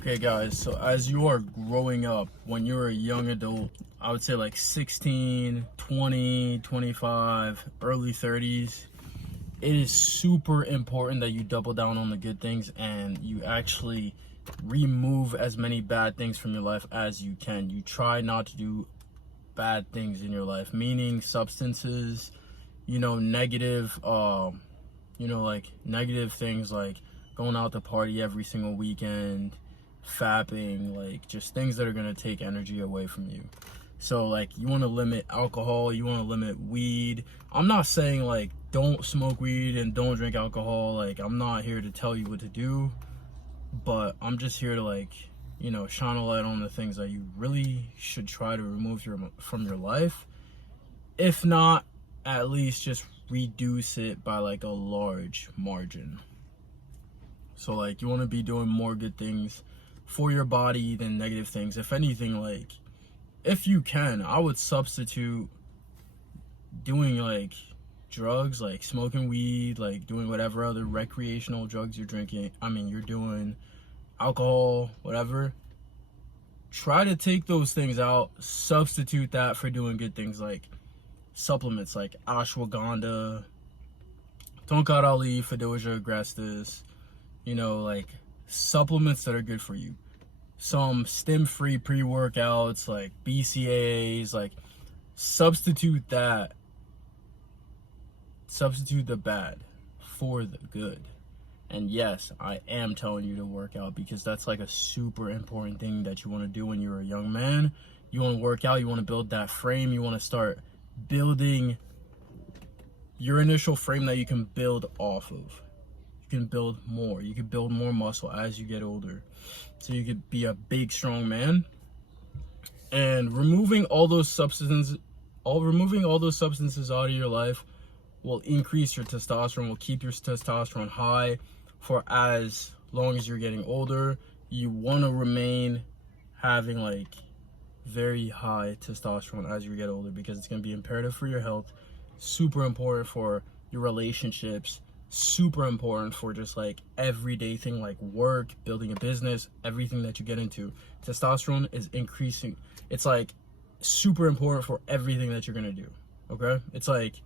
Okay guys, so as you are growing up, when you're a young adult, I would say like 16, 20, 25, early 30s, it is super important that you double down on the good things and you actually remove as many bad things from your life as you can. You try not to do bad things in your life, meaning substances, negative, like negative things like going out to party every single weekend, fapping, like just things that are going to take energy away from you. So like you want to limit alcohol, you want to limit weed. I'm not saying like don't smoke weed and don't drink alcohol. Like I'm not here to tell you what to do, but I'm just here to shine a light on the things that you really should try to remove from your life. If not, at least just reduce it by like a large margin. So like you want to be doing more good things for your body than negative things. If anything, like if you can, I would substitute doing like drugs, like smoking weed, like doing whatever other recreational drugs you're doing, alcohol, whatever. Try to take those things out, substitute that for doing good things like supplements like ashwagandha, tonkar leaf, fadoja agrestis, like supplements that are good for you. Some stem-free pre-workouts like BCAAs, like substitute the bad for the good. And yes, I am telling you to work out because that's like a super important thing that you want to do when you're a young man. You want to work out, you want to build that frame, you want to start building your initial frame that you can build off of. You can build more. You can build more muscle as you get older. So you could be a big, strong man. And removing all those substances out of your life will increase your testosterone, will keep your testosterone high for as long as you're getting older. You want to remain having like very high testosterone as you get older because it's going to be imperative for your health, super important for your relationships, super important for just like everyday thing like work, building a business, everything that you get into. Testosterone is increasing. It's like super important for everything that you're going to do. Okay? It's like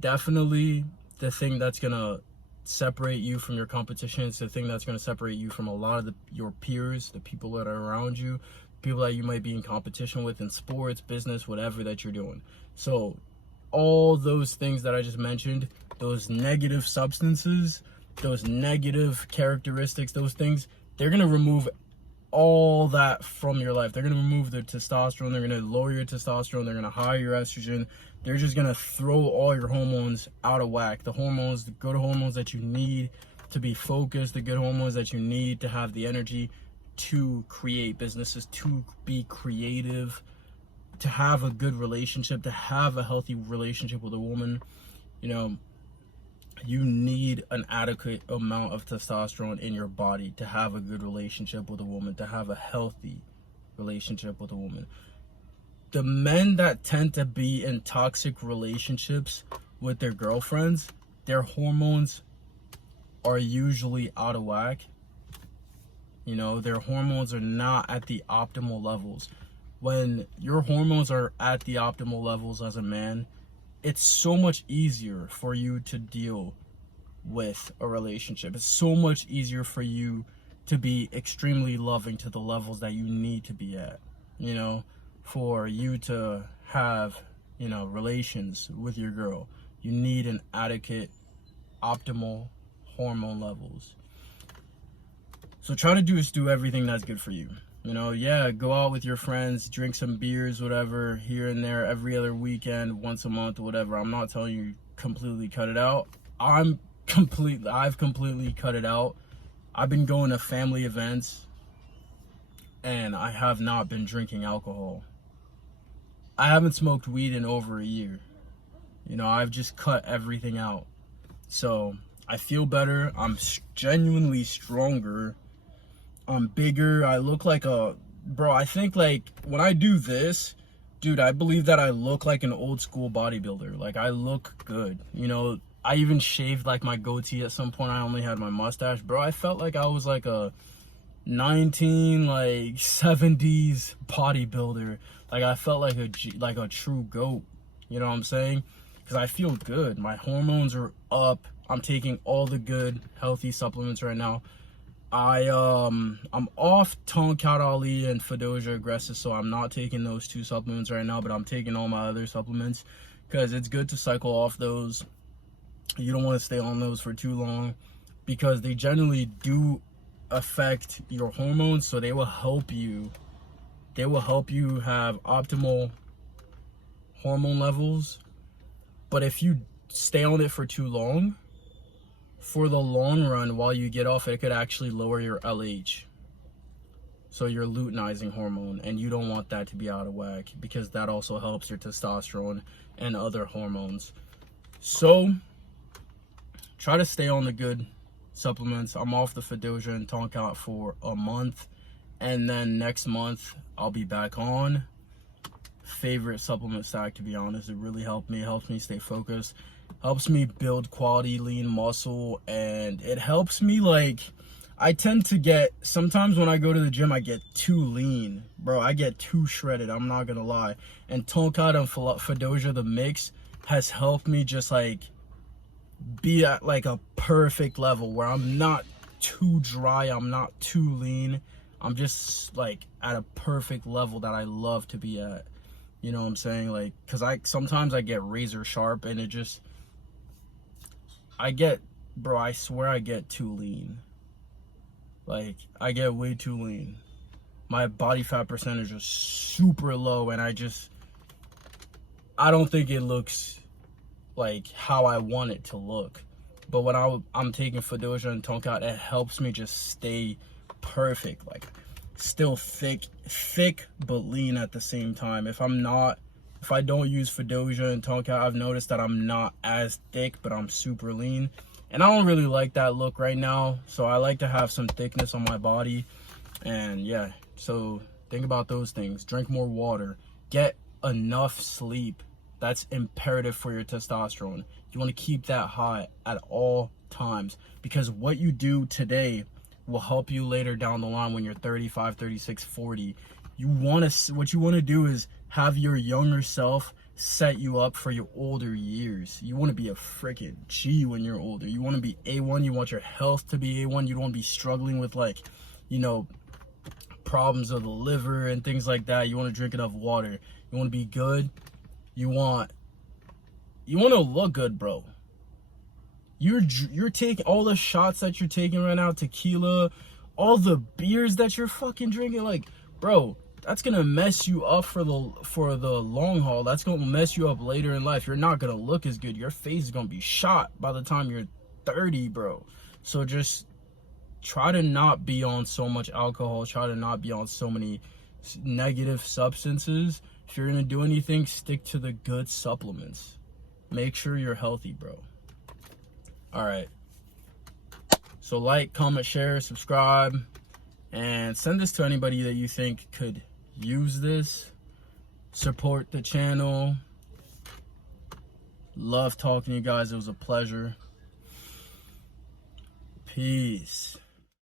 definitely the thing that's going to separate you from your competition. It's the thing that's going to separate you from a lot of your peers, the people that are around you, people that you might be in competition with in sports, business, whatever that you're doing. So all those things that I just mentioned, those negative substances, those negative characteristics, those things, they're going to remove all that from your life. They're going to remove the testosterone. They're going to lower your testosterone. They're going to higher your estrogen. They're just going to throw all your hormones out of whack. The good hormones that you need to be focused, the good hormones that you need to have the energy to create businesses, to be creative, to have a good relationship, to have a healthy relationship with a woman. You need an adequate amount of testosterone in your body to have a good relationship with a woman, to have a healthy relationship with a woman. The men that tend to be in toxic relationships with their girlfriends, their hormones are usually out of whack. Their hormones are not at the optimal levels. When your hormones are at the optimal levels as a man, it's so much easier for you to deal with a relationship. It's so much easier for you to be extremely loving to the levels that you need to be at, for you to have, relations with your girl. You need an adequate, optimal hormone levels. So try to do everything that's good for you. Go out with your friends, drink some beers, whatever, here and there, every other weekend, once a month, whatever. I'm not telling you completely cut it out. I've completely cut it out. I've been going to family events and I have not been drinking alcohol. I haven't smoked weed in over a year. I've just cut everything out. So I feel better. I'm genuinely stronger. I'm bigger. I look like I think like when I do this, dude, I believe that I look like an old school bodybuilder. Like I look good. I even shaved like my goatee at some point. I only had my mustache, bro. I felt like I was like a 70s bodybuilder. Like I felt like a true goat. You know what I'm saying? Because I feel good. My hormones are up. I'm taking all the good healthy supplements right now. I'm off Tonkat Ali and Fedoja Aggressive, so I'm not taking those 2 supplements right now, but I'm taking all my other supplements because it's good to cycle off those. You don't want to stay on those for too long because they generally do affect your hormones, so they will help you have optimal hormone levels. But if you stay on it for too long, for the long run, while you get off, it could actually lower your LH, so your luteinizing hormone, and you don't want that to be out of whack because that also helps your testosterone and other hormones. So try to stay on the good supplements. I'm off the Fedoja and Tonkat for a month, and then next month I'll be back on. Favorite supplement stack, to be honest. It really helped me. It helps me stay focused, helps me build quality lean muscle, and it helps me, like, I tend to get, sometimes when I go to the gym, I get too lean, bro. I get too shredded, I'm not gonna lie. And Tonkat and Fedoja, the mix, has helped me just like be at like a perfect level where I'm not too dry, I'm not too lean, I'm just like at a perfect level that I love to be at. You know what I'm saying? Like, because sometimes I get razor sharp and it just, bro, I swear I get too lean. Like, I get way too lean. My body fat percentage is super low, and I don't think it looks like how I want it to look. But when I'm taking Fedoja and Tonkat, it helps me just stay perfect, like still thick but lean at the same time. If I don't use Fedoja and Tonkat, I've noticed that I'm not as thick, but I'm super lean, and I don't really like that look right now. So I like to have some thickness on my body. And yeah, so think about those things. Drink more water, get enough sleep. That's imperative for your testosterone. You want to keep that high at all times, because what you do today will help you later down the line when you're 35, 36, 40. What you want to do is have your younger self set you up for your older years. You want to be a freaking G when you're older. You want to be A1. You want your health to be A1. You don't want to be struggling with, like, you know, problems of the liver and things like that. You want to drink enough water. You want to be good. You want to look good, bro. You're taking all the shots that you're taking right now, tequila, all the beers that you're fucking drinking, like, bro, that's gonna mess you up for the long haul. That's gonna mess you up later in life. You're not gonna look as good. Your face is gonna be shot by the time you're 30, bro. So just try to not be on so much alcohol. Try to not be on so many negative substances. If you're gonna do anything, stick to the good supplements. Make sure you're healthy, bro. All right. So like, comment, share, subscribe, and send this to anybody that you think could use this. Support the channel. Love talking to you guys. It was a pleasure. Peace.